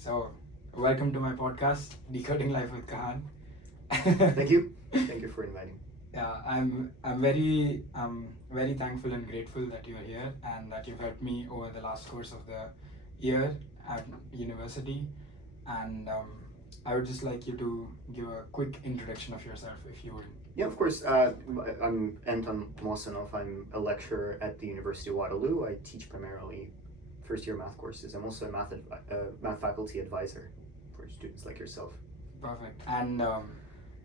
So, welcome to my podcast, Decoding Life with Kahan. Thank you. Thank you for inviting. Yeah, I'm very thankful and grateful that you're here and that you've helped me over the last course of the year at university. And I would just like you to give a quick introduction of yourself, if you would. Yeah, of course. I'm Anton Mosunov. I'm a lecturer at the University of Waterloo. I teach primarily first-year math courses. I'm also a math faculty advisor for students like yourself. Perfect. And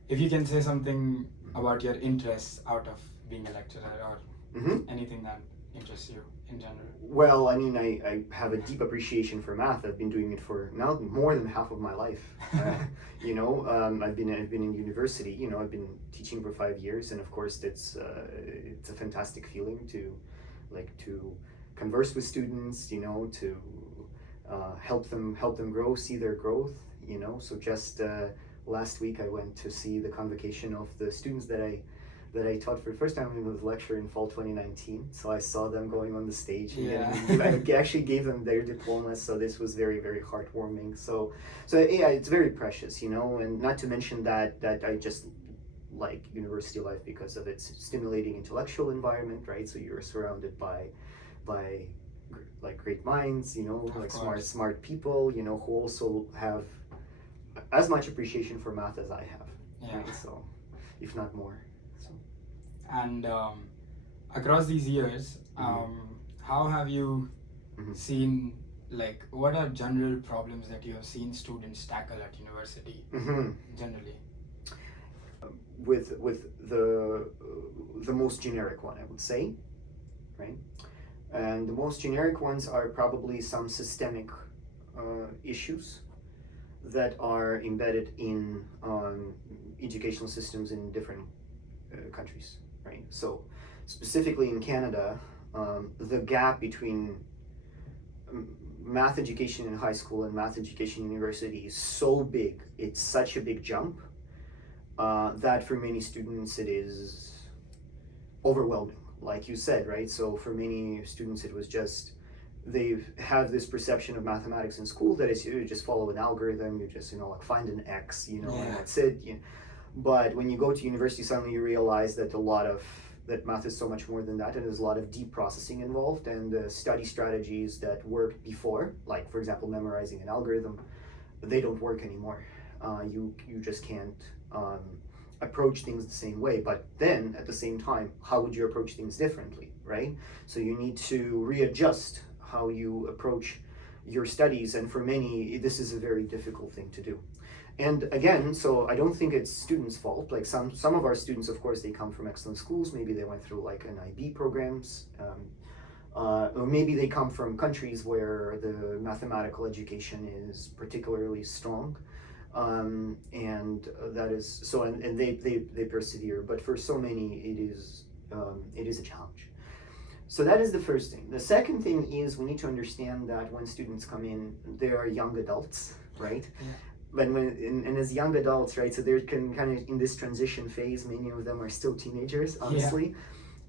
if you can say something about your interests out of being a lecturer or anything that interests you in general. Well, I mean, I have a deep appreciation for math. I've been doing it for now more than half of my life. I've been in university. I've been teaching for 5 years, and of course, it's a fantastic feeling to converse with students. To help them grow, see their growth. So just last week I went to see the convocation of the students that I taught for the first time in the lecture in fall 2019. So I saw them going on the stage. And I actually gave them their diplomas. So this was very, very heartwarming. So yeah, it's very precious, and not to mention that I just like university life because of its stimulating intellectual environment, right? So you're surrounded by like great minds, like smart people, who also have as much appreciation for math as I have. Yeah. Right? So, if not more. So. And across these years, how have you seen, what are general problems that you have seen students tackle at university generally? With the most generic one, I would say, right? And the most generic ones are probably some systemic issues that are embedded in educational systems in different countries, right? So specifically in Canada, the gap between math education in high school and math education in university is so big, it's such a big jump, that for many students it is overwhelming, like you said, right? So for many students it was just, they have this perception of mathematics in school that is you just follow an algorithm, you just find an x, and that's it. But when you go to university, suddenly you realize that that math is so much more than that, and there's a lot of deep processing involved, and the study strategies that worked before, like for example memorizing an algorithm, they don't work anymore. You just can't approach things the same way. But then at the same time, how would you approach things differently, right? So you need to readjust how you approach your studies, and for many this is a very difficult thing to do. And again, so I don't think it's students' fault. Like some of our students, of course, they come from excellent schools, maybe they went through like an IB programs, or maybe they come from countries where the mathematical education is particularly strong, and that is so, and they persevere. But for so many it is a challenge. So that is the first thing. The second thing is we need to understand that when students come in, they are young adults, right? Yeah. But and as young adults, right, so they're kind of in this transition phase. Many of them are still teenagers, honestly.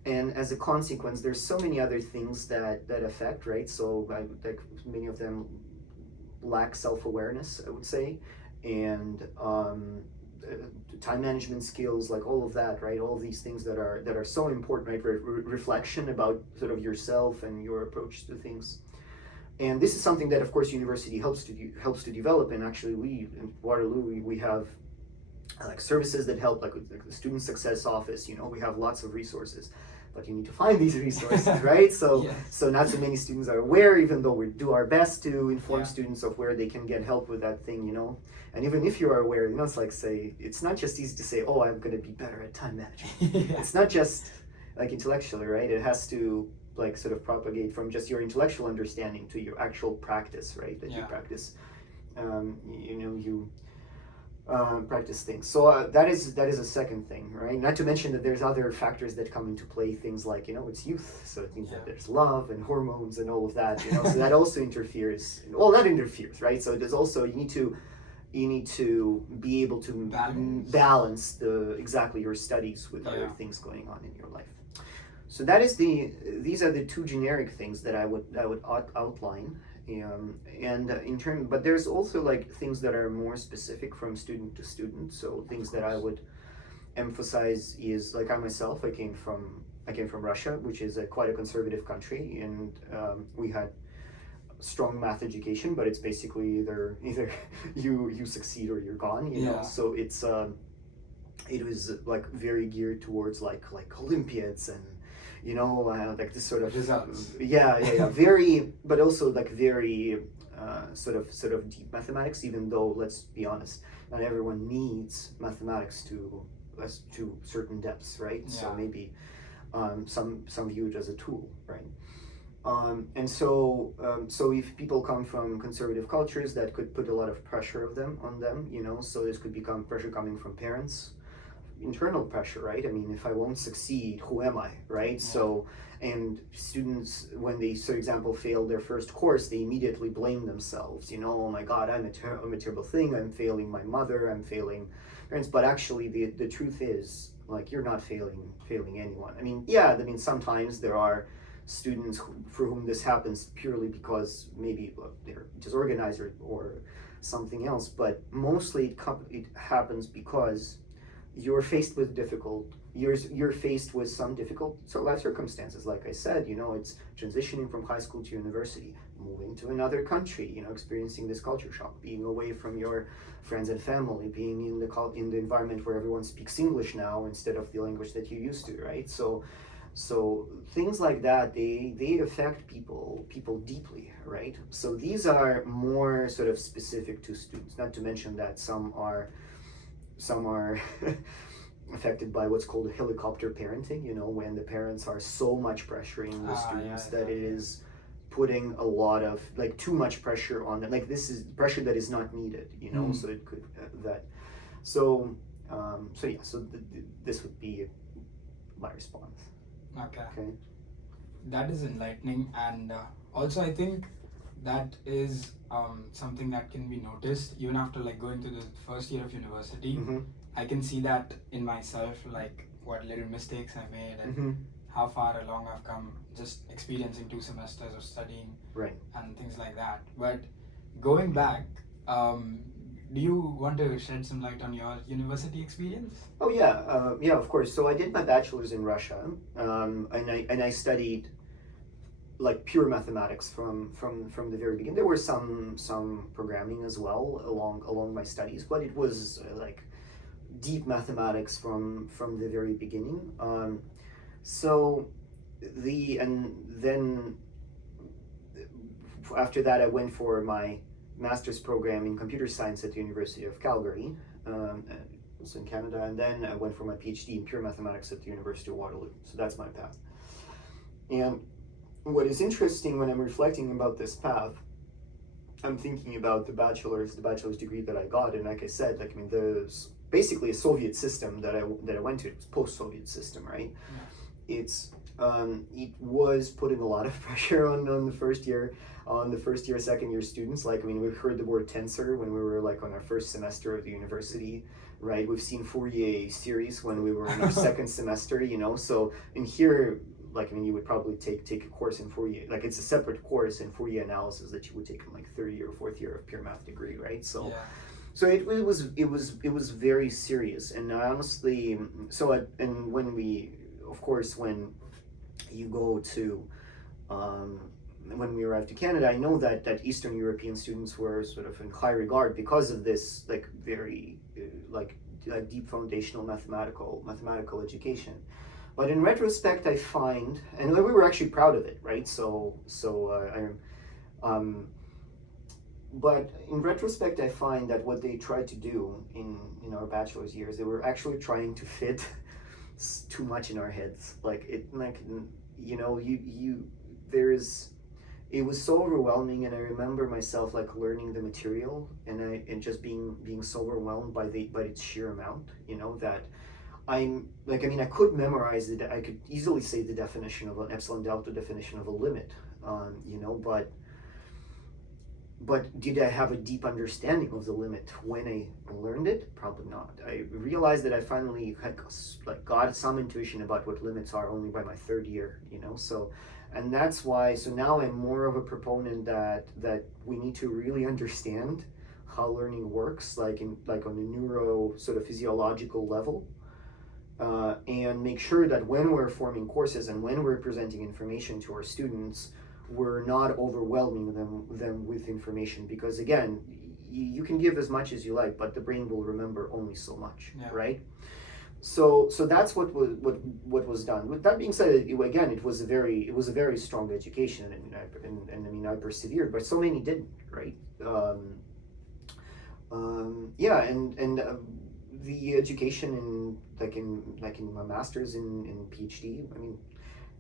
Yeah. And as a consequence, there's so many other things that affect, right? So like many of them lack self-awareness, I would say, and time management skills, like all of that, right? All of these things that are so important, right? Reflection about sort of yourself and your approach to things. And this is something that, of course, university helps to develop. And actually, we in Waterloo we have like services that help, like the student success office. We have lots of resources, but you need to find these resources, right? So Yes. So not so many students are aware, even though we do our best to inform students of where they can get help with that thing, And even if you are aware, it's like it's not just easy to say, oh, I'm going to be better at time management. Yeah. It's not just like intellectually, right? It has to like sort of propagate from just your intellectual understanding to your actual practice, right? That you practice, practice things. So that is a second thing, right? Not to mention that there's other factors that come into play. Things like it's youth, so it means that there's love and hormones and all of that. So that also interferes. Well, that interferes, right? So there's also you need to be able to balance exactly your studies with other things going on in your life. So these are the two generic things that I would outline. And but there's also like things that are more specific from student to student. So things that I would emphasize is like I myself, I came from Russia, which is quite a conservative country, and we had strong math education, but it's basically either you succeed or you're gone, you know. So it was like very geared towards like Olympiads and like this sort of results. Very, but also like very sort of deep mathematics. Even though, let's be honest, not everyone needs mathematics to certain depths, right? So maybe some view it as a tool, right? And so if people come from conservative cultures, that could put a lot of pressure on them, so this could become pressure coming from parents, internal pressure, right? I mean, if I won't succeed, who am I, right? So, and students, when they, for example, fail their first course, they immediately blame themselves, oh my God, I'm a terrible thing, I'm failing my mother, I'm failing parents. But actually the truth is, like, you're not failing anyone. I mean, sometimes there are students for whom this happens purely because maybe they're disorganized or something else, but mostly it happens because you're faced with you're faced with some difficult life circumstances. Like I said, it's transitioning from high school to university, moving to another country, experiencing this culture shock, being away from your friends and family, being in the environment where everyone speaks English now instead of the language that you used to, right? So things like that, they affect people deeply, right? So these are more sort of specific to students, not to mention that some are affected by what's called helicopter parenting, when the parents are so much pressuring the students that it is putting a lot of, like, too much pressure on them. Like, this is pressure that is not needed, so it could this would be my response. Okay. That is enlightening, and also I think that is something that can be noticed even after like going to the first year of university. I can see that in myself, like what little mistakes I made and how far along I've come just experiencing 2 semesters of studying, right, and things like that. But going back, do you want to shed some light on your university experience? Oh yeah, of course. So I did my bachelor's in Russia, and I studied like pure mathematics from the very beginning. There were some programming as well along my studies, but it was like deep mathematics from the very beginning. And then after that, I went for my master's program in computer science at the University of Calgary, it's in Canada, and then I went for my PhD in pure mathematics at the University of Waterloo. So that's my path. And what is interesting when I'm reflecting about this path, I'm thinking about the bachelor's degree that I got, and like I said, like, I mean, there's basically a Soviet system that I went to. It was post-Soviet system, right? Yeah. It was putting a lot of pressure on the first year, second year students. Like, I mean, we've heard the word tensor when we were like on our first semester of the university, right? We've seen Fourier series when we were in our second semester, So in here, like, I mean, you would probably take a course in Fourier. Like, it's a separate course in Fourier analysis that you would take in like third year or fourth year of pure math degree, right? So. Yeah. So it was very serious, and I honestly, and when you go to, when we arrived to Canada, I know that Eastern European students were sort of in high regard because of this, like, very deep foundational mathematical education. But in retrospect, I find, and we were actually proud of it, right? But in retrospect, I find that what they tried to do in our bachelor's years, they were actually trying to fit too much in our heads. It was so overwhelming, and I remember myself like learning the material and just being so overwhelmed by its sheer amount, that I'm like, I mean, I could memorize it. I could easily say the definition of an epsilon delta definition of a limit, But did I have a deep understanding of the limit when I learned it? Probably not. I realized that I finally had got some intuition about what limits are only by my third year, So And that's why, so now I'm more of a proponent that we need to really understand how learning works, like on a neuro sort of physiological level, and make sure that when we're forming courses and when we're presenting information to our students, we're not overwhelming them with information, because again, you can give as much as you like, but the brain will remember only so much, right? So that's what was done. With that being said, it was a very strong education, and I persevered, but so many didn't, right? The education in my master's in PhD, I mean,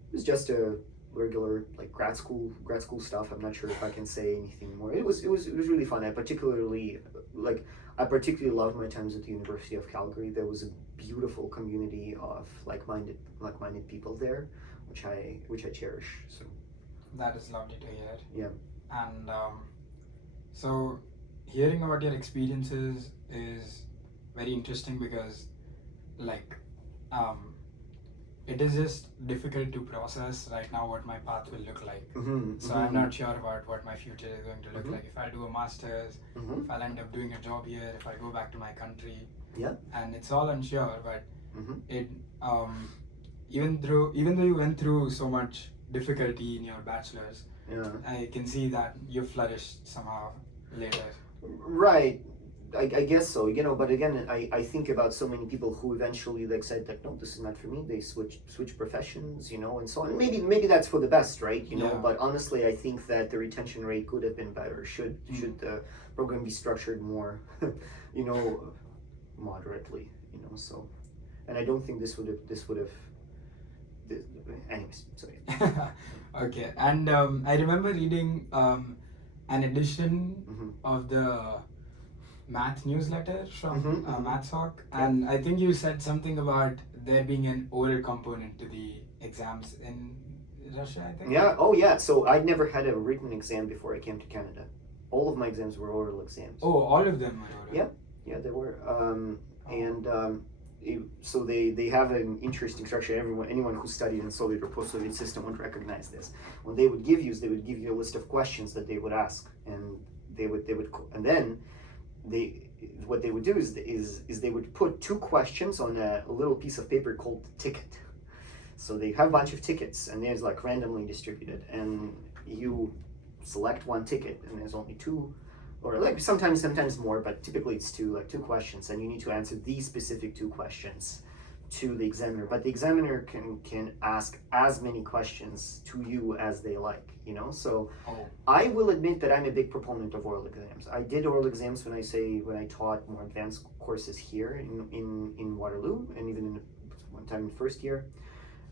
it was just a regular like grad school stuff. I'm not sure if I can say anything more. It was really fun. I particularly loved my times at the University of Calgary. There was a beautiful community of like-minded people there, which I cherish. So that is lovely to hear. Yeah. And so hearing about your experiences is very interesting, because it is just difficult to process right now what my path will look like. So I'm not sure about what my future is going to look like. If I do a master's, if I'll end up doing a job here, if I go back to my country. Yeah. And it's all unsure, but it even though you went through so much difficulty in your bachelor's, I can see that you flourished somehow later. Right. I guess so, but again, I think about so many people who eventually said that, no, this is not for me. They switch professions, and so on. Maybe that's for the best, right? But honestly, I think that the retention rate could have been better. Should the program be structured more, moderately, so, and I don't think this would have. Anyways, sorry. Okay, and I remember reading an edition of the math newsletter from MathSoc, and I think you said something about there being an oral component to the exams in Russia, I think. Yeah. Oh, yeah. So I'd never had a written exam before I came to Canada. All of my exams were oral exams. Oh, all of them were oral. Yeah, they were. So they have an interesting structure. Anyone who studied in Soviet or post-Soviet system would recognize this. What they would give you is they would give you a list of questions that they would ask, and what they would do is they would put two questions on a little piece of paper called ticket. So they have a bunch of tickets, and there's randomly distributed, and you select one ticket, and there's only two, or sometimes more, but typically it's two questions, and you need to answer these specific two questions to the examiner. But the examiner can ask as many questions to you as they like, So I will admit that I'm a big proponent of oral exams. I did oral exams when I taught more advanced courses here in Waterloo, and even one time in first year.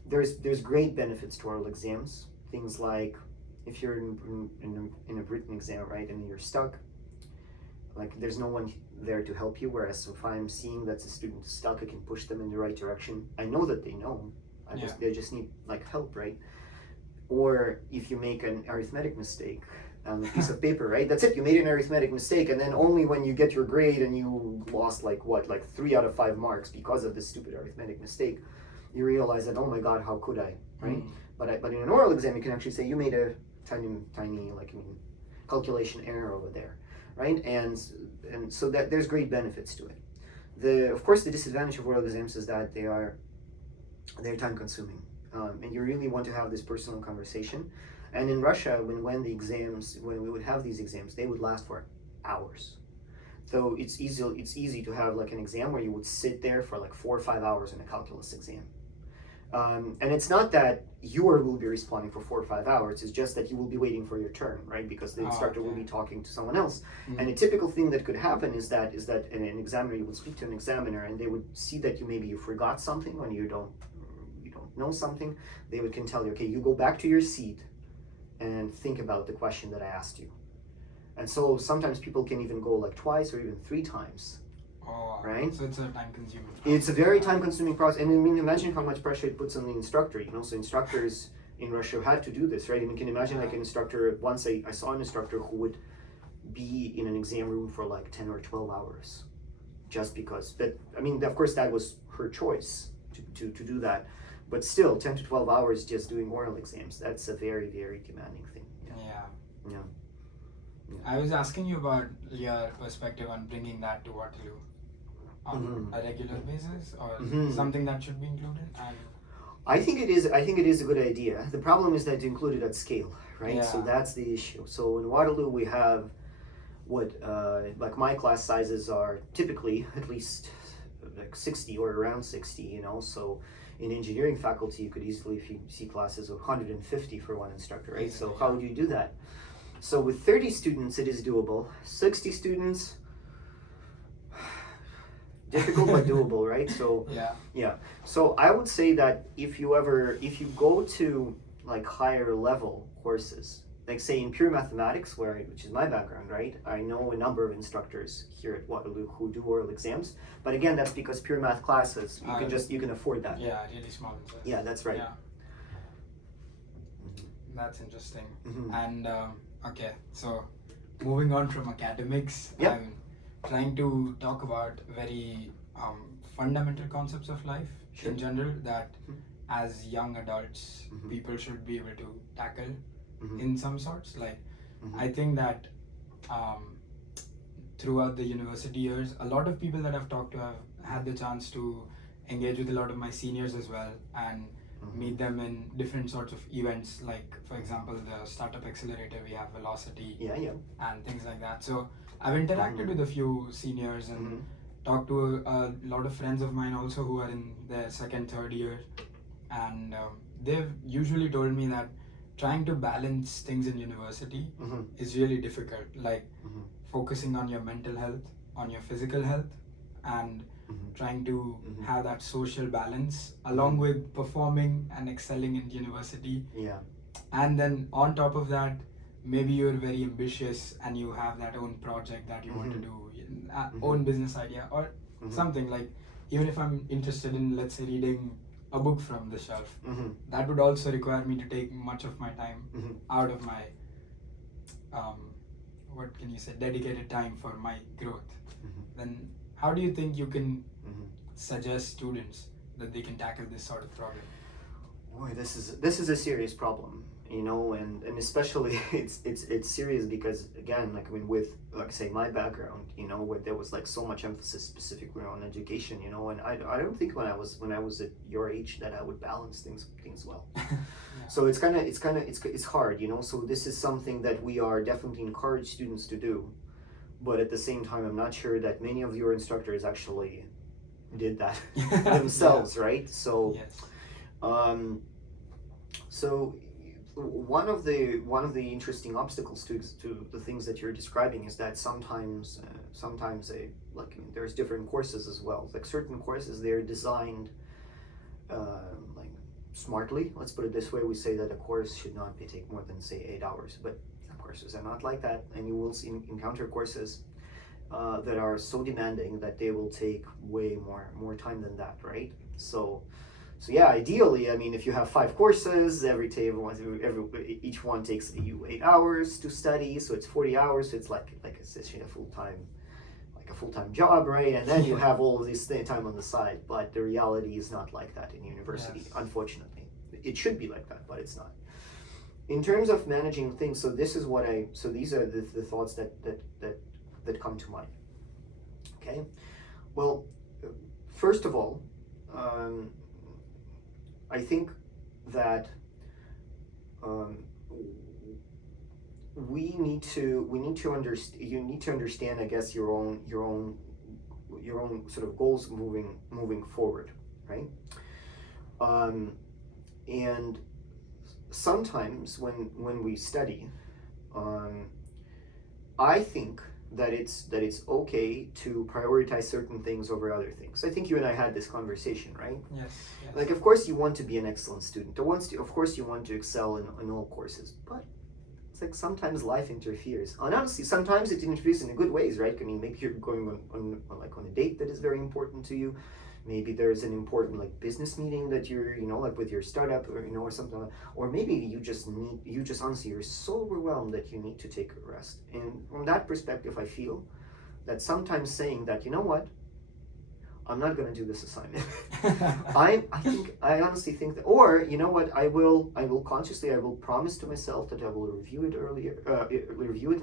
There's great benefits to oral exams. Things like if you're in a written exam, right, and you're stuck, there's no one there to help you, whereas if I'm seeing that the student is stuck, I can push them in the right direction. I know that they know. They just need help, right? Or if you make an arithmetic mistake on a piece of paper, right? That's it. You made an arithmetic mistake, and then only when you get your grade and you lost 3 out of 5 marks because of this stupid arithmetic mistake, you realize that, oh my God, how could I, right? But in an oral exam, you can actually say you made a tiny calculation error over there, right? And so that there's great benefits to it. Of course, the disadvantage of oral exams is that they're time consuming, and you really want to have this personal conversation. And in Russia, when we would have these exams, they would last for hours. So it's easy to have an exam where you would sit there for 4 or 5 hours in a calculus exam. And it's not that you will be responding for 4 or 5 hours, it's just that you will be waiting for your turn, right? Because the instructor will be talking to someone else. And a typical thing that could happen is that an examiner, you would speak to an examiner, and they would see that you forgot something when you don't know something. They can tell you, okay, you go back to your seat and think about the question that I asked you. And so sometimes people can even go twice or even 3 times. Right? So it's a time-consuming process. It's a very time-consuming process, and imagine how much pressure it puts on the instructor. So instructors in Russia had to do this, right? And you can imagine an instructor. Once I saw an instructor who would be in an exam room for 10 or 12 hours, just because that. Of course, that was her choice to do that. But still, 10 to 12 hours just doing oral exams, that's a very, very demanding thing. Yeah. I was asking you about your perspective on bringing that to Waterloo on a regular basis, or something that should be included. And I think it is a good idea. The problem is that to include it at scale, right? So that's the issue. So in Waterloo we have like my class sizes are typically at least like 60 or around 60, you know. So in engineering faculty you could easily see classes of 150 for one instructor, right? So how would you do that? So with 30 students it is doable. 60 students, difficult but doable, right? So yeah. So I would say that if you go to like higher level courses, like say in pure mathematics, which is my background, right? I know a number of instructors here at Waterloo who do oral exams, but again, that's because pure math classes you can afford that. Yeah, really small. Yeah, that's right. Yeah. That's interesting. And okay, so moving on from academics, I'm trying to talk about very fundamental concepts of life in general that as young adults people should be able to tackle in some sorts. Like I think that throughout the university years, a lot of people that I've talked to have had the chance to engage with a lot of my seniors as well, and meet them in different sorts of events, like for example the startup accelerator we have, Velocity, and things like that. So I've interacted with a few seniors and talked to a lot of friends of mine also who are in their second, third year, and they've usually told me that trying to balance things in university is really difficult, like focusing on your mental health, on your physical health, and trying to have that social balance along with performing and excelling in university. And then on top of that, maybe you're very ambitious and you have that own project that you want to do, own business idea or something. Like even if I'm interested in, let's say, reading a book from the shelf, that would also require me to take much of my time out of my dedicated time for my growth. Then how do you think you can suggest students that they can tackle this sort of problem? Boy, this is a serious problem, you know, and especially it's serious because again, like I mean, with like say my background, you know, where there was like so much emphasis specifically on education, you know, and I don't think when I was at your age that I would balance things well. So it's hard, you know. So this is something that we are definitely encourage students to do, but at the same time, I'm not sure that many of your instructors actually did that themselves, right? So, so one of the interesting obstacles to the things that you're describing is that sometimes there's different courses as well. Like certain courses, they're designed like smartly. Let's put it this way: we say that a course should not take more than say 8 hours, but some courses are not like that, and you will encounter courses that are so demanding that they will take way more time than that, right? So yeah, ideally, I mean, if you have 5 courses, each one takes you 8 hours to study, so it's 40 hours. So it's like essentially a full-time job, right? And then you have all of this time on the side. But the reality is not like that in university, unfortunately. It should be like that, but it's not. In terms of managing things, so these are the thoughts that come to mind. Okay, well, first of all, I think that you need to understand, I guess, your own sort of goals moving forward, right? And sometimes when we study, I think that it's okay to prioritize certain things over other things. I think you and I had this conversation, right? Yes. Like, of course you want to be an excellent student. Of course you want to excel in all courses, but it's like sometimes life interferes. And honestly, sometimes it interferes in good ways, right? I mean, maybe you're going on a date that is very important to you. Maybe there's an important like business meeting that you're, you know, like with your startup or something like that. Or maybe you just honestly, you're so overwhelmed that you need to take a rest. And from that perspective, I feel that sometimes saying that, you know what, I'm not going to do this assignment. I honestly think that, or you know what, I will promise to myself that I will review it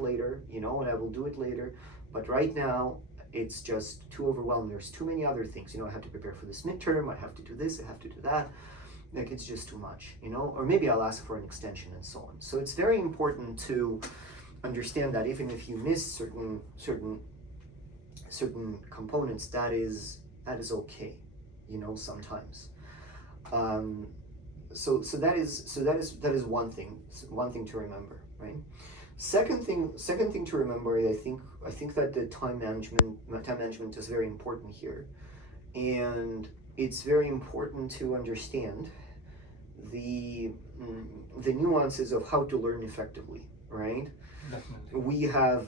later, you know, and I will do it later. But right now, it's just too overwhelming. There's too many other things, you know. I have to prepare for this midterm. I have to do this. I have to do that. Like, it's just too much, you know. Or maybe I'll ask for an extension and so on. So it's very important to understand that even if you miss certain components, that is okay, you know, sometimes. So that is one thing to remember, right? Second thing to remember, I think that the time management is very important here, and it's very important to understand the nuances of how to learn effectively, right? Definitely. We have,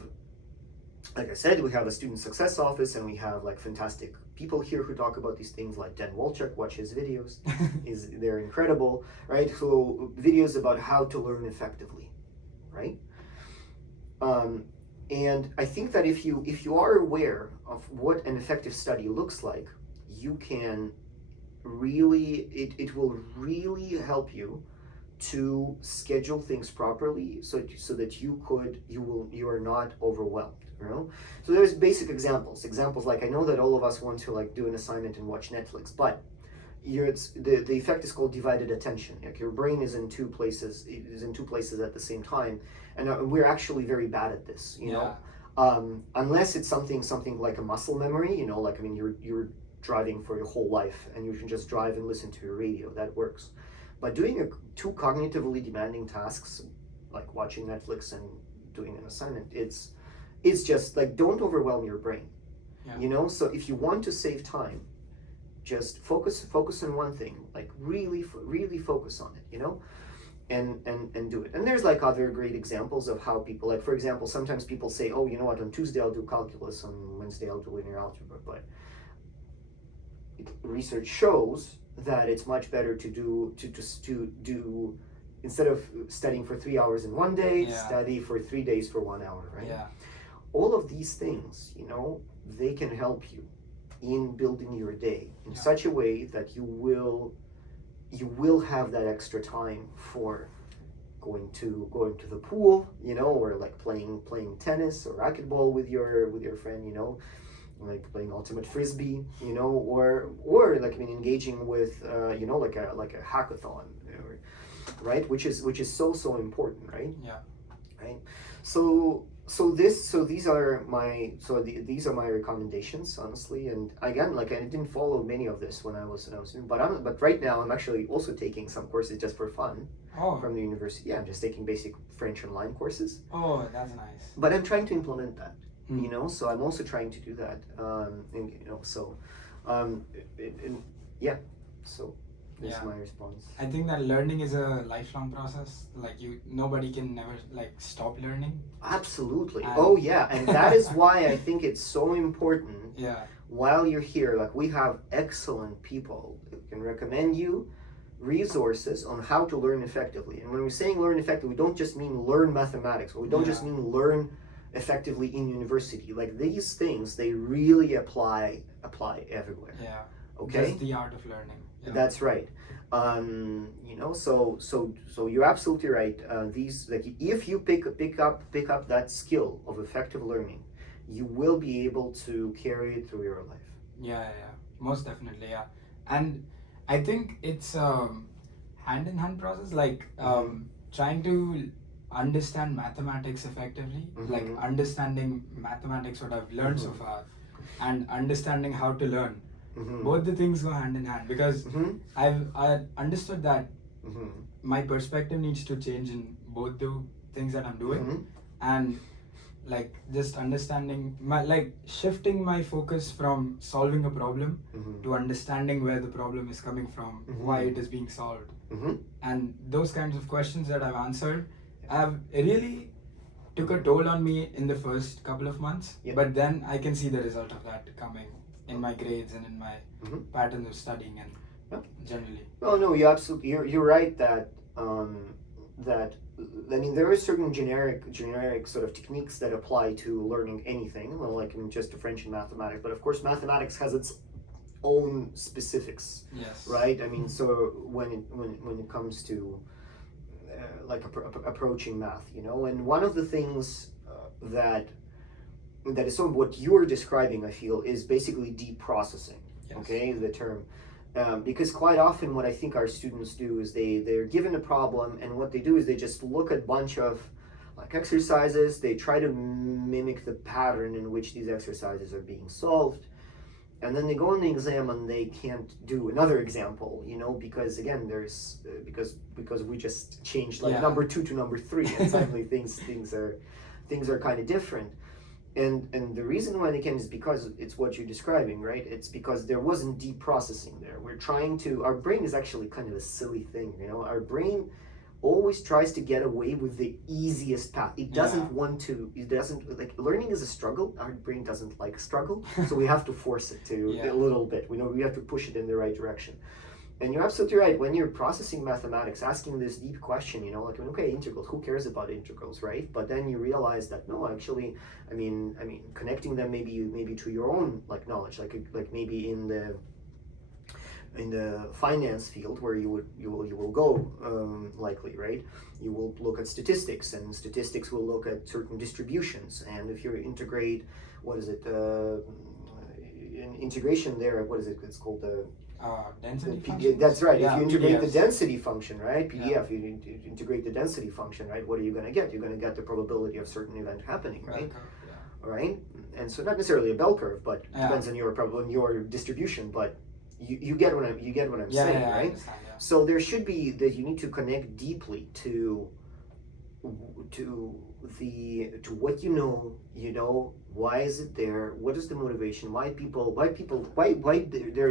like I said, we have a student success office, and we have like fantastic people here who talk about these things, like Dan Wolchuk. Watch his videos. They're incredible, right? So videos about how to learn effectively, right? And I think that if you are aware of what an effective study looks like, you can really, it will really help you to schedule things properly, so that you are not overwhelmed, you know. So there's basic examples like, I know that all of us want to like do an assignment and watch Netflix, but the effect is called divided attention. Like, your brain is in two places at the same time, and we're actually very bad at this, you know. Unless it's something like a muscle memory, you know, like, I mean, you're driving for your whole life and you can just drive and listen to your radio, that works. But doing two cognitively demanding tasks, like watching Netflix and doing an assignment, it's just like, don't overwhelm your brain, you know. So if you want to save time, just focus on one thing, like really focus on it, you know, and do it. And there's like other great examples of how people, like, for example, sometimes people say, oh, you know what, on Tuesday I'll do calculus, on Wednesday I'll do linear algebra, but research shows that it's much better to do instead of studying for 3 hours in one day, study for 3 days for 1 hour, right? All of these things, you know, they can help you in building your day in such a way that you will have that extra time for going to the pool, you know, or like playing tennis or racquetball with your friend, you know, like playing ultimate frisbee, you know, or like, I mean, engaging with you know, like a hackathon, right? Which is so important, right? Right. These are my recommendations, honestly. And again, like, I didn't follow many of this when I was in, but right now I'm actually also taking some courses just for fun from the university. Yeah, I'm just taking basic French online courses. Oh, that's nice. But I'm trying to implement that, you know. So I'm also trying to do that, and you know, so so this is my response. I think that learning is a lifelong process. Like, nobody can never like stop learning. Absolutely. And that is why I think it's so important. While you're here, like, we have excellent people who can recommend you resources on how to learn effectively. And when we're saying learn effectively, we don't just mean learn mathematics, or we don't just mean learn effectively in university. Like, these things, they really apply everywhere. Okay. Just the art of learning. That's right. You know, so you're absolutely right. These, like, if you pick up that skill of effective learning, you will be able to carry it through your life. Most definitely. And I think it's hand-in-hand process, like trying to understand mathematics effectively, like understanding mathematics, what I've learned so far, and understanding how to learn. Both the things go hand in hand, because I understood that my perspective needs to change in both the things that I'm doing, and like just understanding shifting my focus from solving a problem to understanding where the problem is coming from, why it is being solved, and those kinds of questions that I've answered have really took a toll on me in the first couple of months, but then I can see the result of that coming in my grades and in my patterns of studying and generally. Oh no, you're right that I mean, there are certain generic sort of techniques that apply to learning anything, well, like, I mean, just to French and mathematics. But of course, mathematics has its own specifics, Yes. right? I mean, so when it comes to like approaching math, you know, and one of the things that is sort of what you're describing, I feel, is basically deep processing. Yes. Okay, the term. Because quite often what I think our students do is they're given a problem, and what they do is they just look at a bunch of like exercises, they try to mimic the pattern in which these exercises are being solved, and then they go on the exam and they can't do another example, you know, because again there's because we just changed like number 2 to number 3, and suddenly things are kind of different. And the reason why they can is because it's what you're describing, right? It's because there wasn't deep processing there. Our brain is actually kind of a silly thing, you know? Our brain always tries to get away with the easiest path. It doesn't like, learning is a struggle. Our brain doesn't like struggle, so we have to force it to a little bit. We have to push it in the right direction. And you're absolutely right. When you're processing mathematics, asking this deep question, you know, like, okay, integrals, who cares about integrals, right? But then you realize that no, actually, I mean, connecting them maybe to your own like knowledge, like maybe in the finance field where you will go likely, right? You will look at statistics, and statistics will look at certain distributions. And if you integrate, integration there, what is it? It's called the density function. That's right. Yeah, if you integrate PDFs. the density function, right? PDF, you integrate the density function, right? What are you going to get? You're going to get the probability of certain event happening, right? All right. And so not necessarily a bell curve, but depends on your distribution. But you get what I'm saying, right? I understand, yeah. So there should be that you need to connect deeply to what you know, why is it there, what is the motivation, why are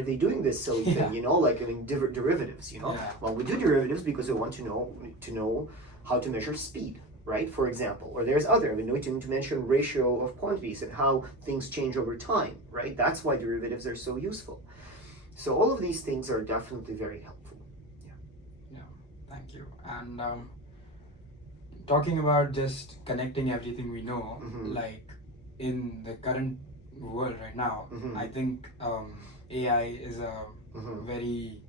they doing this silly thing, you know, like derivatives, you know. Well, we do derivatives because we want to know how to measure speed, right, for example. Or there's we need to mention ratio of quantities and how things change over time, right? That's why derivatives are so useful. So all of these things are definitely very helpful. Thank you. And talking about just connecting everything we know, like in the current world right now, I think AI is a very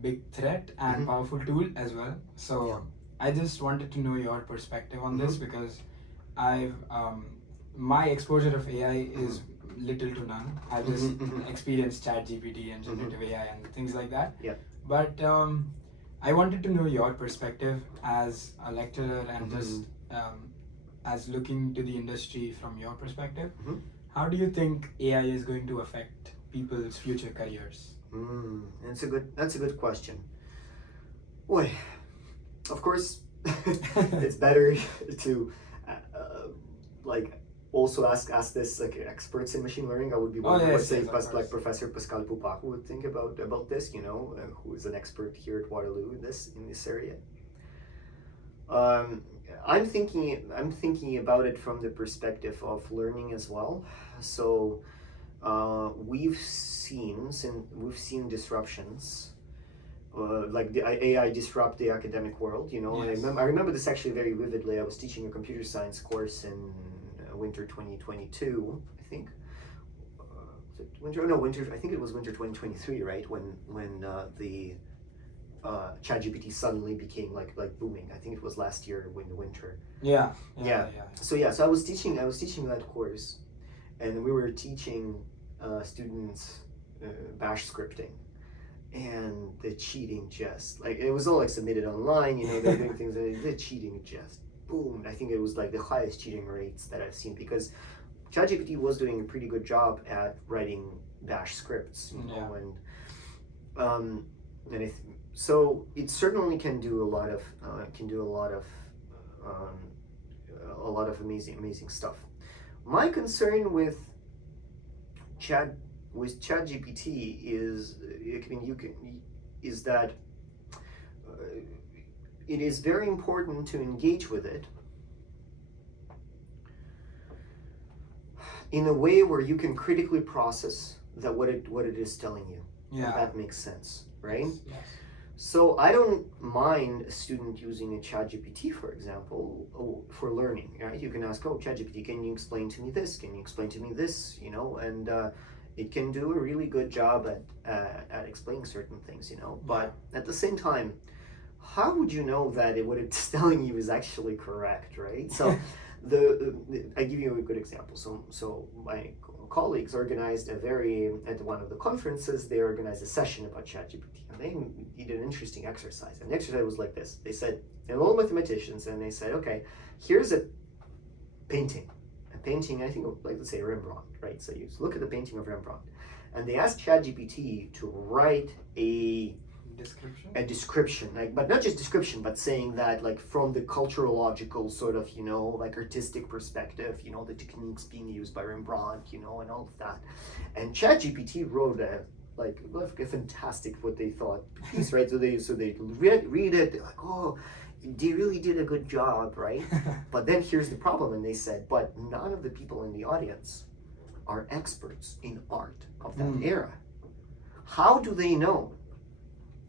big threat and powerful tool as well. So I just wanted to know your perspective on this, because my exposure of AI is little to none. I've just experienced ChatGPT and generative AI and things like that. But I wanted to know your perspective as a lecturer and just as looking to the industry from your perspective. How do you think AI is going to affect people's future careers? That's a good question. Boy, of course, it's better to also ask this like experts in machine learning. I would be like Professor Pascal Poupard who would think about this, you know, who is an expert here at Waterloo in this area. I'm thinking about it from the perspective of learning as well. So we've seen disruptions. Like the AI disrupt the academic world, you know. Yes. And I remember this actually very vividly. I was teaching a computer science course in winter 2022, I think. I think it was winter 2023, right? When the ChatGPT suddenly became like booming. I think it was last year in the winter. Yeah. So I was teaching that course, and we were teaching students bash scripting. And the cheating just like it was all like submitted online, you know, they're doing things, and the cheating just boomed. I think it was like the highest cheating rates that I've seen, because ChatGPT was doing a pretty good job at writing bash scripts, you know, so it certainly can do a lot of amazing stuff. My concern with ChatGPT is that it is very important to engage with it in a way where you can critically process what it is telling you. Yeah. If that makes sense, right? Yes. So I don't mind a student using a ChatGPT, for example, for learning. Right? You can ask, ChatGPT, can you explain to me this? Can you explain to me this? You know, and It can do a really good job at explaining certain things, but at the same time, how would you know that what it's telling you is actually correct, right? So I give you a good example. So my colleagues organized at one of the conferences, they organized a session about ChatGPT, and they did an interesting exercise. And the exercise was like this. They said, they're all mathematicians, and they said, okay, here's a painting, I think, like, let's say Rembrandt, right? So you look at the painting of Rembrandt, and they asked ChatGPT to write a description, like, but not just description, but saying that, like, from the culturological sort of, like, artistic perspective, the techniques being used by Rembrandt, and all of that. And ChatGPT wrote a fantastic, what they thought, piece, right? So they read it, they're like, oh, they really did a good job, right? But then here's the problem, and they said, but none of the people in the audience are experts in art of that era. How do they know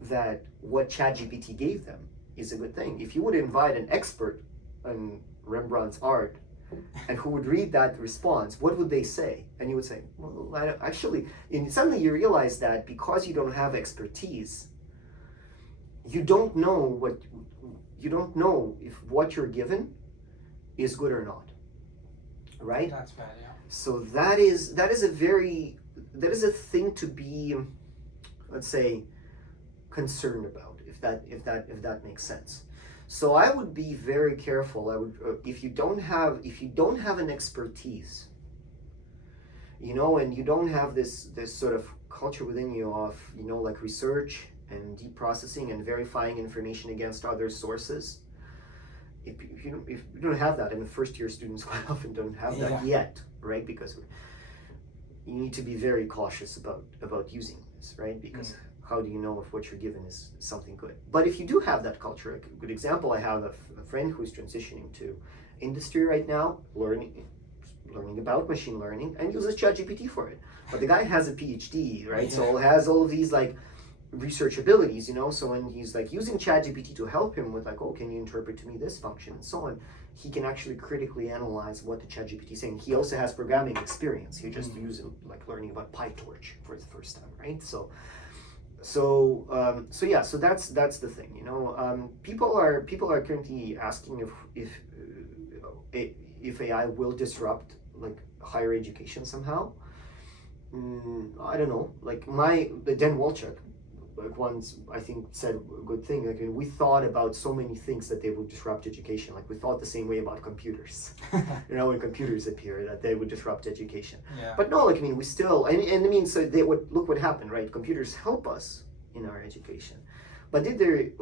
that what ChatGPT gave them is a good thing? If you would invite an expert on Rembrandt's art, and who would read that response, what would they say? And you would say, well, and suddenly you realize that because you don't have expertise, you don't know if what you're given is good or not, right? That's bad, yeah. So that is a thing to be, let's say, concerned about, if that makes sense. So I would be very careful. If you don't have an expertise, and you don't have this sort of culture within you of, like, research and deep processing and verifying information against other sources. If you don't have that, and first year students quite often don't have that yet, right? Because you need to be very cautious about using this, right? Because how do you know if what you're given is something good? But if you do have that culture, a good example, I have a friend who's transitioning to industry right now, learning about machine learning, and uses ChatGPT for it. But the guy has a PhD, right? Yeah. So has all of these, like, research abilities, so when he's, like, using ChatGPT to help him with, like, oh, can you interpret to me this function and so on, he can actually critically analyze what the ChatGPT is saying. He also has programming experience. He just used, like, learning about PyTorch for the first time, right? So that's the thing. People are currently asking if AI will disrupt, like, higher education somehow. I don't know. Like, Dan Walchuk, like, once, I think, said a good thing. Like, we thought about so many things that they would disrupt education. Like, we thought the same way about computers. When computers appear, that they would disrupt education. Yeah. But no, like, we still, so look what happened, right? Computers help us in our education. But did they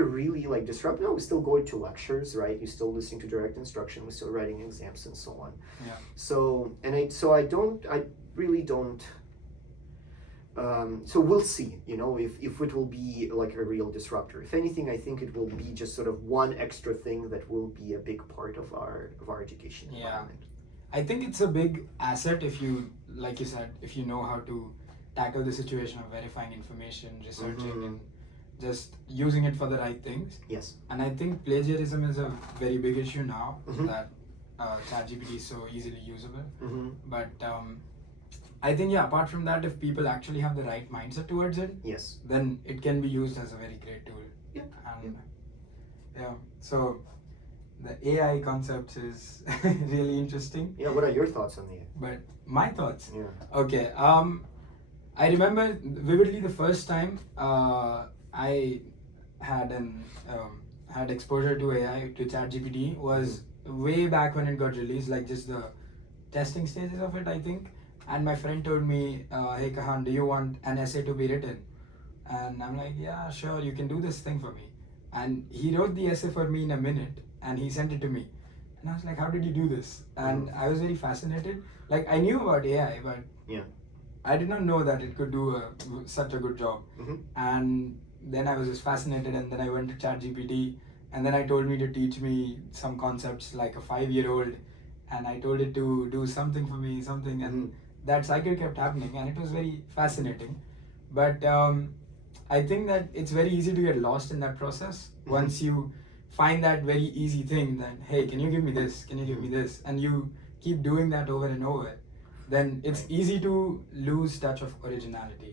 really, like, disrupt? No, we still go to lectures, right? You're still listening to direct instruction. We're still writing exams and so on. Yeah. So I really don't. So we'll see, if it will be, like, a real disruptor. If anything, I think it will be just sort of one extra thing that will be a big part of our education environment. I think it's a big asset if you, like you said, if you know how to tackle the situation of verifying information, researching, and just using it for the right things. Yes. And I think plagiarism is a very big issue now, that ChatGPT is so easily usable. But I think, apart from that, if people actually have the right mindset towards it, yes, then it can be used as a very great tool. Yeah. And so the AI concept is really interesting. Yeah, what are your thoughts on the AI? But my thoughts? Yeah. Okay. I remember vividly the first time I had had exposure to AI, to ChatGPT, was way back when it got released, like just the testing stages of it, I think. And my friend told me, hey Kahan, do you want an essay to be written? And I'm like, yeah, sure, you can do this thing for me. And he wrote the essay for me in a minute, and he sent it to me. And I was like, how did you do this? And I was very fascinated. Like, I knew about AI, but I did not know that it could do such a good job. And then I was just fascinated, and then I went to ChatGPT, and then I told me to teach me some concepts like a 5-year-old, and I told it to do something for me, and that cycle kept happening, and it was very fascinating. But I think that it's very easy to get lost in that process. Once you find that very easy thing, that, hey, can you give me this? Can you give me this? And you keep doing that over and over, then it's Right. easy to lose touch of originality.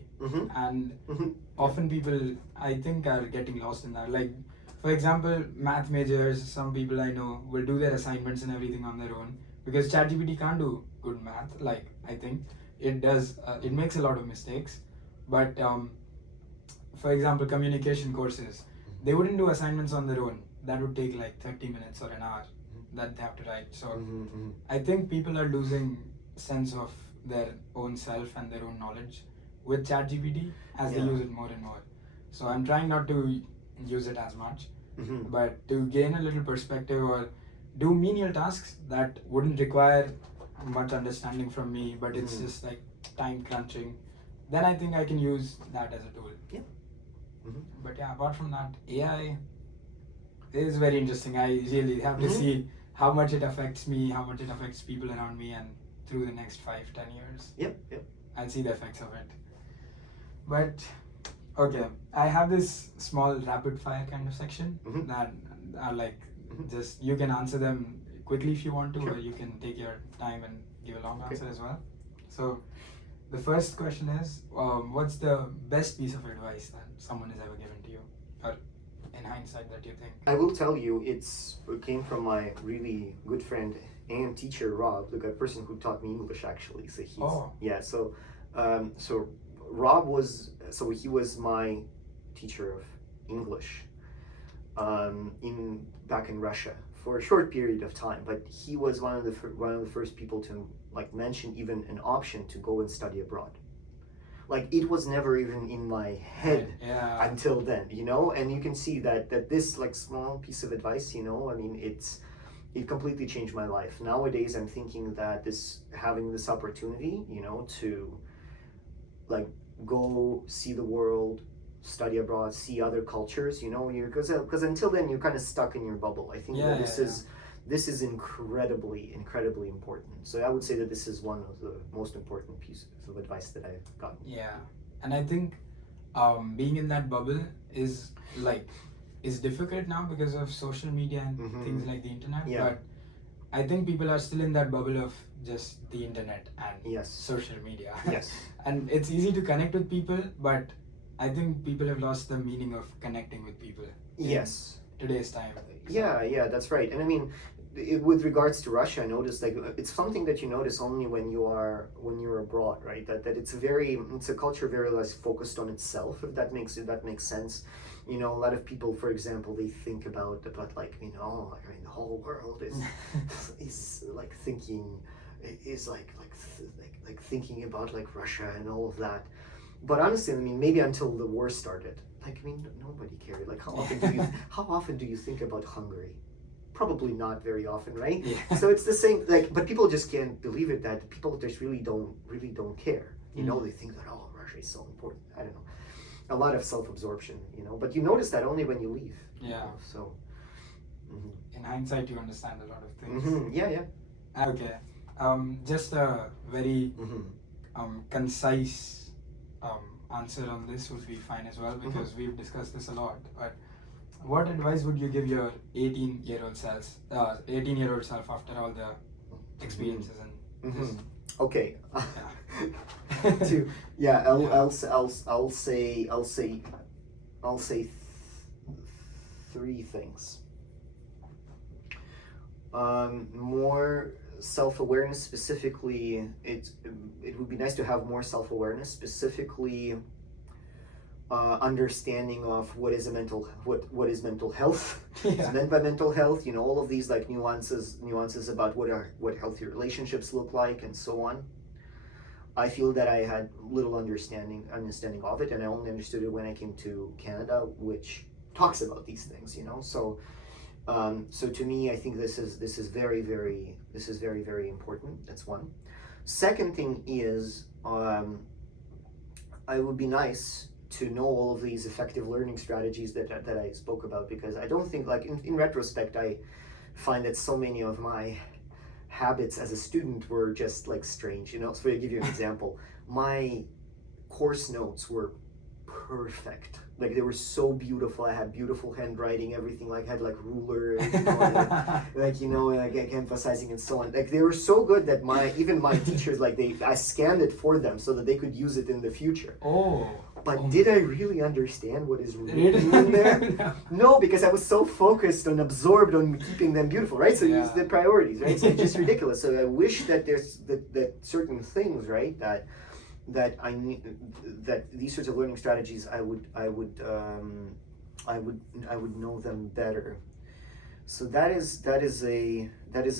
And often people, I think, are getting lost in that. Like, for example, math majors, some people I know will do their assignments and everything on their own because ChatGPT can't do good math. Like, I think it does, it makes a lot of mistakes. But for example, communication courses, they wouldn't do assignments on their own. That would take like 30 minutes or an hour that they have to write. So I think people are losing sense of their own self and their own knowledge with ChatGPT as they use it more and more. So I'm trying not to use it as much, but to gain a little perspective or do menial tasks that wouldn't require much understanding from me, but it's just like time crunching, then I think I can use that as a tool. Yeah. But yeah, apart from that, AI is very interesting. I really have to see how much it affects me, how much it affects people around me, and through the next 5-10 years. Yep. I'll see the effects of it. But okay, I have this small rapid fire kind of section that are like just you can answer them quickly if you want to, or you can take your time and give a long answer as well. So the first question is, what's the best piece of advice that someone has ever given to you, or in hindsight that you think? I will tell you, it came from my really good friend and teacher Rob, the person who taught me English actually. So so Rob was he was my teacher of English back in Russia for a short period of time, but he was one of the first people to like mention even an option to go and study abroad. Like, it was never even in my head until then, and you can see that this like small piece of advice, I mean, it completely changed my life. Nowadays I'm thinking that having this opportunity, to like go see the world, study abroad, see other cultures, because until then you're kind of stuck in your bubble. I think that this is incredibly important. So I would say that this is one of the most important pieces of advice that I've gotten. Yeah, and I think being in that bubble is difficult now because of social media and things like the internet. But I think people are still in that bubble of just the internet and social media. And it's easy to connect with people, but I think people have lost the meaning of connecting with people in today's time. Yeah, that's right. And I mean, with regards to Russia, I noticed like it's something that you notice only when you're abroad, right? That it's a culture very less focused on itself, if that makes sense. A lot of people, for example, they think about like, I mean, the whole world is like thinking thinking about like Russia and all of that. But honestly, I mean, maybe until the war started, like, I mean, nobody cared. Like, how often do you think about Hungary? Probably not very often, right? So it's the same. Like, but people just can't believe it that people just really don't care. They think that Russia is so important. I don't know. A lot of self-absorption, But you notice that only when you leave. So. In hindsight, you understand a lot of things. Yeah. Okay. Just a very concise answer on this would be fine as well, because we've discussed this a lot. But what advice would you give your 18-year-old self after all the experiences and this? Okay. I'll say three things. More self-awareness, specifically. It would be nice to have more self-awareness, specifically understanding of what is mental health. What's meant by mental health, all of these like nuances about what healthy relationships look like and so on. I feel that I had little understanding of it, and I only understood it when I came to Canada, which talks about these things, So to me, I think this is very, very important. That's one. Second thing is, I would be nice to know all of these effective learning strategies that I spoke about, because I don't think, like, in retrospect, I find that so many of my habits as a student were just like strange, So to give you an example, my course notes were perfect. Like they were so beautiful. I had beautiful handwriting, everything. Like had like ruler, and, you know, and, like you know, like emphasizing and so on. Like they were so good that even my teachers, like I scanned it for them so that they could use it in the future. Oh. But did I really understand what is written in there? No, because I was so focused and absorbed on keeping them beautiful, right? So use the priorities, right? So it's just ridiculous. So I wish that there's that certain things, right, that I need, that these sorts of learning strategies I would know them better. So that is a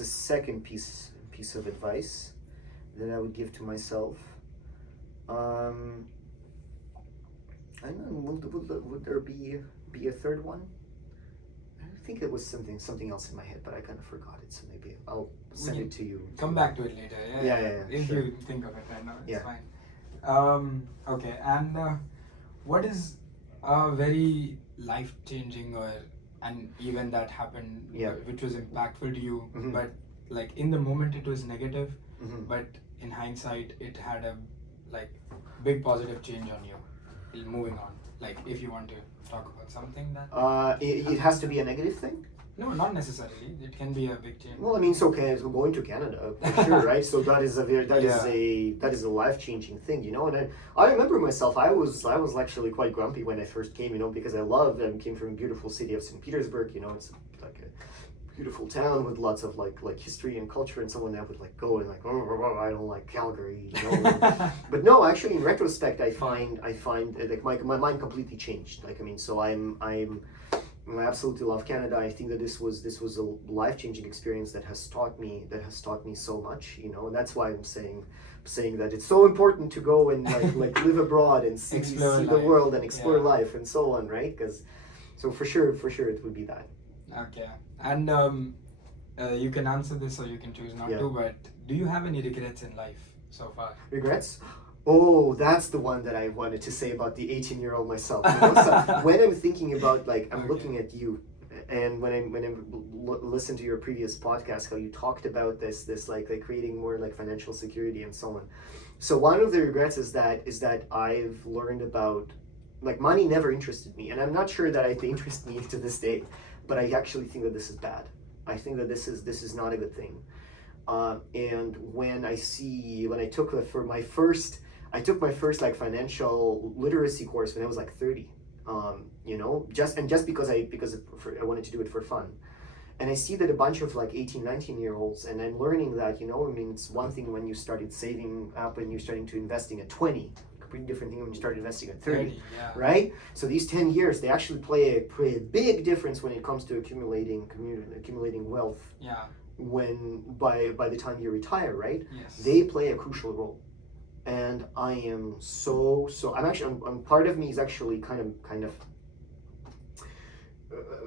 second piece of advice that I would give to myself. I don't know, would there be a third one? I think it was something else in my head, but I kind of forgot it. So maybe I'll send it to you. Come back to it later. Yeah. If you think of it right now, it's fine. Okay, and what is a very life-changing an event that happened which was impactful to you, but like in the moment it was negative, but in hindsight it had a like big positive change on you? Moving on, like if you want to talk about something that it has to be a negative thing. No, not necessarily. It can be a big change. Well, I mean, so going to Canada, for sure, right? So that is a life-changing thing, you know. And I remember myself. I was actually quite grumpy when I first came, you know, because I came from a beautiful city of St. Petersburg. You know, it's like a beautiful town with lots of like history and culture, and someone that would like go and like, oh, I don't like Calgary, you know. But no, actually, in retrospect, I find like my mind completely changed. Like, I mean, so I absolutely love Canada. I think that this was a life-changing experience that has taught me so much, you know. And that's why I'm saying that it's so important to go and like live abroad and see the world and explore life and so on, right? Because so for sure it would be that. Okay. And you can answer this or you can choose not to, but do you have any regrets in life so far? Regrets? Oh, that's the one that I wanted to say about the 18-year-old myself. You know? So when I'm thinking about, like, I'm looking at you, and when I listen to your previous podcast, how you talked about this like creating more like financial security and so on. So one of the regrets is that I've learned about, like, money never interested me, and I'm not sure that it interests me to this day, but I actually think that this is bad. I think that this is not a good thing. And when I took I took my first like financial literacy course when I was like 30, you know, just because I wanted to do it for fun. And I see that a bunch of like 18, 19-year-olds, and I'm learning that, you know, I mean, it's one thing when you started saving up and you're starting to investing at 20, completely different thing when you start investing at 30, right? So these 10 years, they actually play a big difference when it comes to accumulating wealth. Yeah. When by the time you retire, right? Yes. They play a crucial role. And I am so I'm part of me is actually kind of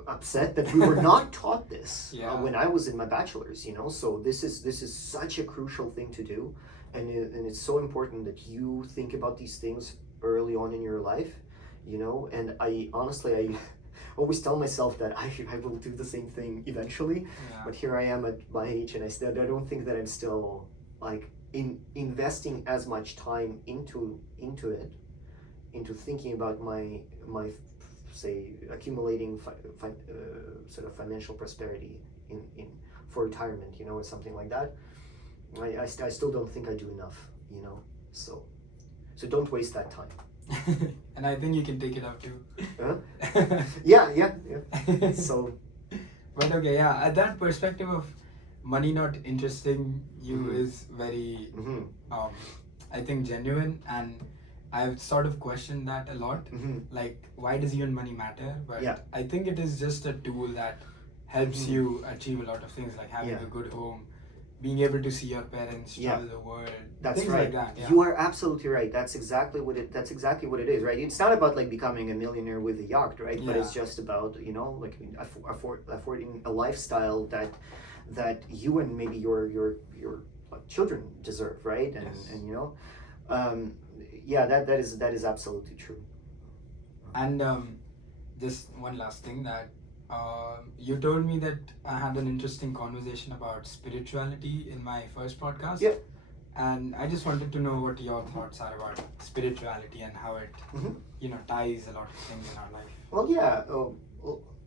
upset that we were not taught this when I was in my bachelor's, you know. So this is such a crucial thing to do, and it's so important that you think about these things early on in your life, you know. And I honestly always tell myself that I will do the same thing eventually, but here I am at my age, and I don't think that I'm still like investing as much time into thinking about my say accumulating sort of financial prosperity in for retirement, you know, or something like that. I still don't think I do enough, you know. So don't waste that time. And I think you can take it out too. Yeah. So, but okay, at that perspective of money not interesting you is very I think genuine, and I've sort of questioned that a lot. Like, why does even money matter? But I think it is just a tool that helps you achieve a lot of things, like having a good home, being able to see your parents, travel the world. That's things right. Like that. You are absolutely right. That's exactly what it is, right? It's not about like becoming a millionaire with a yacht, right? But it's just about, you know, like affording a lifestyle that you and maybe your children deserve, right? And you know, that is absolutely true. And just one last thing, that you told me that I had an interesting conversation about spirituality in my first podcast. Yeah. And I just wanted to know what your thoughts are about spirituality and how it, ties a lot of things in our life. Well, yeah.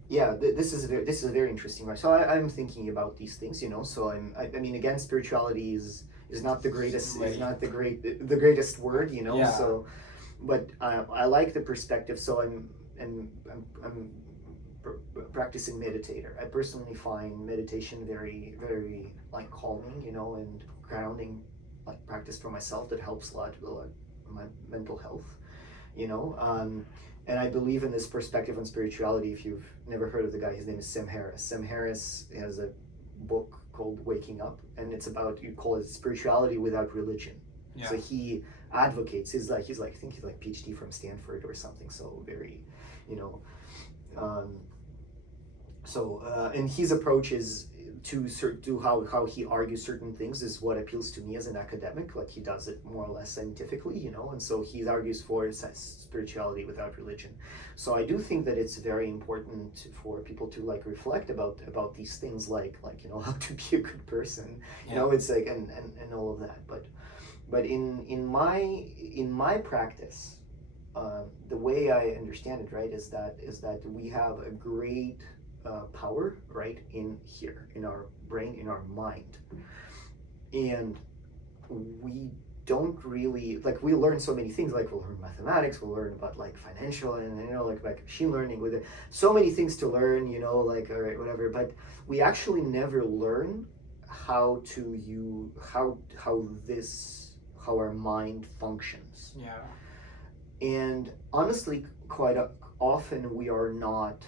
Yeah. This is a very interesting one. So I'm thinking about these things, So I mean, again, spirituality is not the greatest. Is not the greatest word, Yeah. So, but I like the perspective. So I'm practicing meditator. I personally find meditation very, very like calming, and grounding, like practice for myself that helps a lot my mental health, and I believe in this perspective on spirituality. If you've never heard of the guy, his name is Sam Harris. Sam Harris has a book called Waking Up, and it's about, you call it spirituality without religion. Yeah. So he advocates, he's like I think he's like PhD from Stanford or something, so very, and his approach is to how he argues certain things is what appeals to me as an academic. Like, he does it more or less scientifically, and so he argues for spirituality without religion. So I do think that it's very important for people to like reflect about these things, like how to be a good person. It's like and all of that. But in my practice, the way I understand it, right, is that we have a great power, right, in here, in our brain, in our mind, and we don't really, like, we learn so many things, like we'll learn mathematics, we'll learn about like financial and like machine learning, with it, so many things to learn, like, all right, whatever, but we actually never learn how our mind functions. Yeah. And honestly, quite often we are not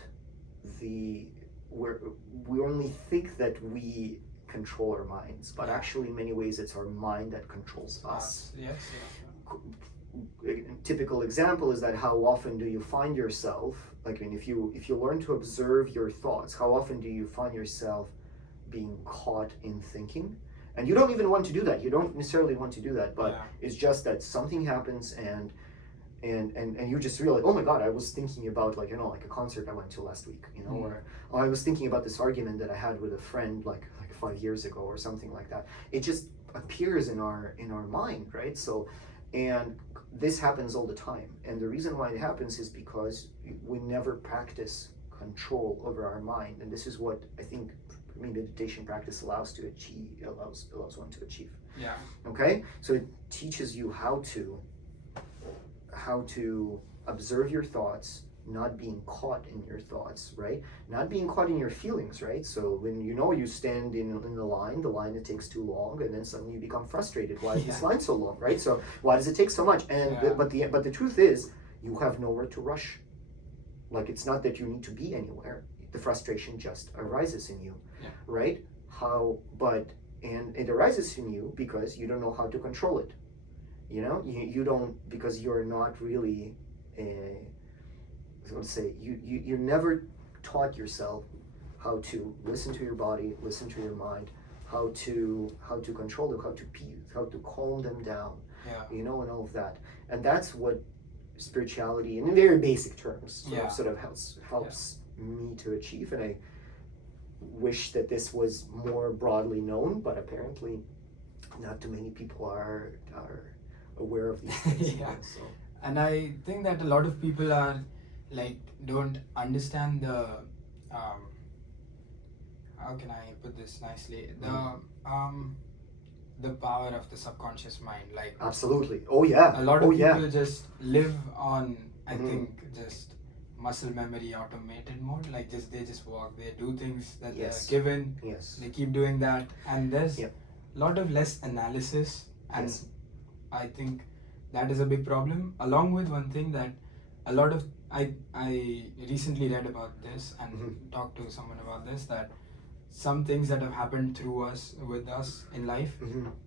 we only think that we control our minds, but actually in many ways it's our mind that controls us. Yes. A typical example is that how often do you find yourself, like, I mean, if you learn to observe your thoughts, how often do you find yourself being caught in thinking? And you don't even want to do that. You don't necessarily want to do that, but it's just that something happens and you just realize, oh my God, I was thinking about, like, like a concert I went to last week, or I was thinking about this argument that I had with a friend like 5 years ago or something like that. It just appears in our mind, right? So, and this happens all the time. And the reason why it happens is because we never practice control over our mind. And this is what I think meditation practice allows one to achieve. Yeah. Okay? So it teaches you how to observe your thoughts, not being caught in your thoughts, right? Not being caught in your feelings, right? So when you stand in the line, it takes too long, and then suddenly you become frustrated. Why is this line so long, right? So why does it take so much? And but the truth is, you have nowhere to rush. Like, it's not that you need to be anywhere. The frustration just arises in you, right? And it arises in you because you don't know how to control it. You don't, because you're not really, I was going to say, you never taught yourself how to listen to your body, listen to your mind, how to control them, how to calm them down, and all of that. And that's what spirituality, in very basic terms, sort of helps me to achieve. And I wish that this was more broadly known, but apparently not too many people are aware of these things. So. And I think that a lot of people are like, don't understand the how can I put this nicely, the power of the subconscious mind. Like, absolutely. Oh yeah. A lot of people just live on, I think, just muscle memory automated mode. Like, they just walk, they do things that they're given. They keep doing that, and there's a lot of less analysis, and I think that is a big problem. Along with one thing that a lot of I recently read about this and talked to someone about this, that some things that have happened with us in life,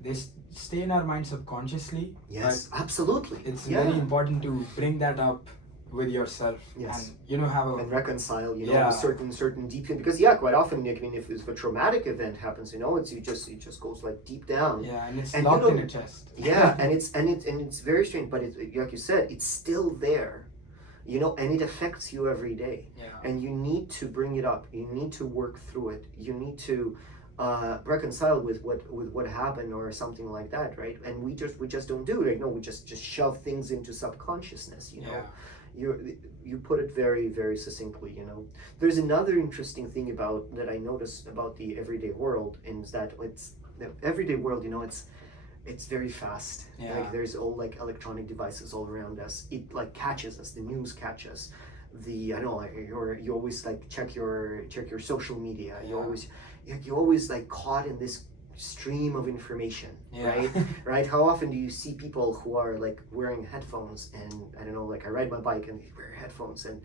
they stay in our mind subconsciously. Yes, absolutely. It's very important to bring that up with yourself, and and reconcile, certain deep, because quite often, I mean, if a traumatic event happens, it just goes like deep down. And it's locked in your chest. and it's very strange, but like you said, it's still there, and it affects you every day. And you need to bring it up. You need to work through it. You need to reconcile with what happened or something like that, right? And we just don't do it. No, we just shove things into subconsciousness. You put it very, very succinctly. There's another interesting thing about that I notice about the everyday world, is that it's the everyday world. It's very fast. Yeah. Like there's all like electronic devices all around us. It like catches us. The news catches. I know, like you always like check your social media. Yeah. You always like caught in this stream of information, Yeah. right? Right? How often do you see people who are like wearing headphones, and I don't know, like I ride my bike and they wear headphones, and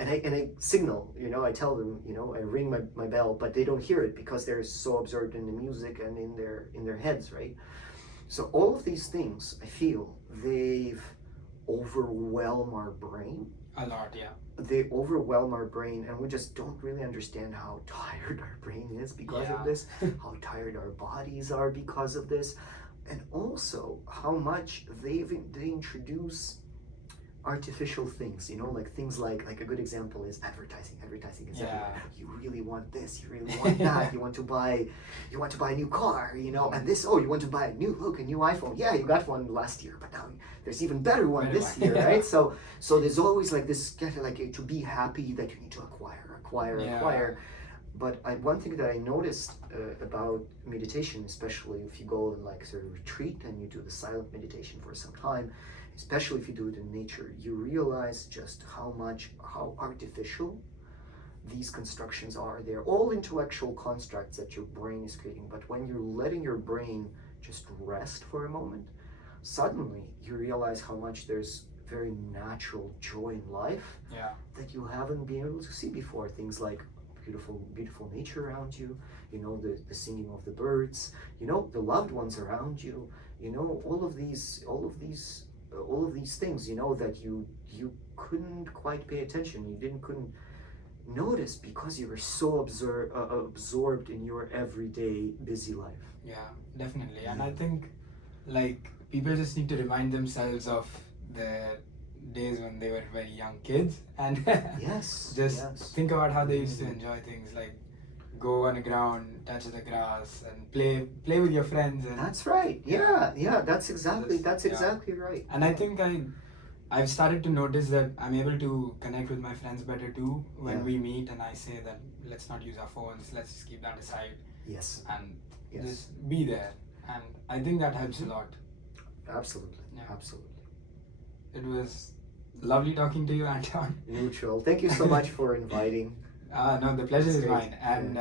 I signal, I tell them, I ring my bell, but they don't hear it because they're so absorbed in the music and in their heads, right? So all of these things, I feel, they've overwhelm our brain. A lot, yeah. They overwhelm our brain, and we just don't really understand how tired our brain is because of this, how tired our bodies are because of this, and also how much they introduce artificial things, like things like a good example is advertising is everywhere. You really want this, you really want that. You want to buy a new car, and this, you want to buy a new iPhone. Yeah, you got one last year, but now there's even better one this year, right? So there's always like this to be happy that you need to acquire. But one thing that I noticed about meditation, especially if you go and like sort of retreat and you do the silent meditation for some time, especially if you do it in nature, you realize just how artificial these constructions are. They're all intellectual constructs that your brain is creating, but when you're letting your brain just rest for a moment, suddenly you realize how much there's very natural joy in life that you haven't been able to see before. Things like beautiful nature around you, the singing of the birds, the loved ones around you, all of these things, that you couldn't quite pay attention, couldn't notice because you were so absorbed in your everyday busy life. Yeah, definitely. And I think like people just need to remind themselves of the days when they were very young kids, and just think about how they used to enjoy things like go on the ground, touch the grass, and play with your friends. And that's right. That's exactly right. And I think I've started to notice that I'm able to connect with my friends better too when we meet, and I say that let's not use our phones, let's just keep that aside. Yes. And just be there. And I think that helps a lot. Absolutely. Absolutely. It was lovely talking to you, Anton. Mutual. Thank you so much for inviting. No, the pleasure is mine. And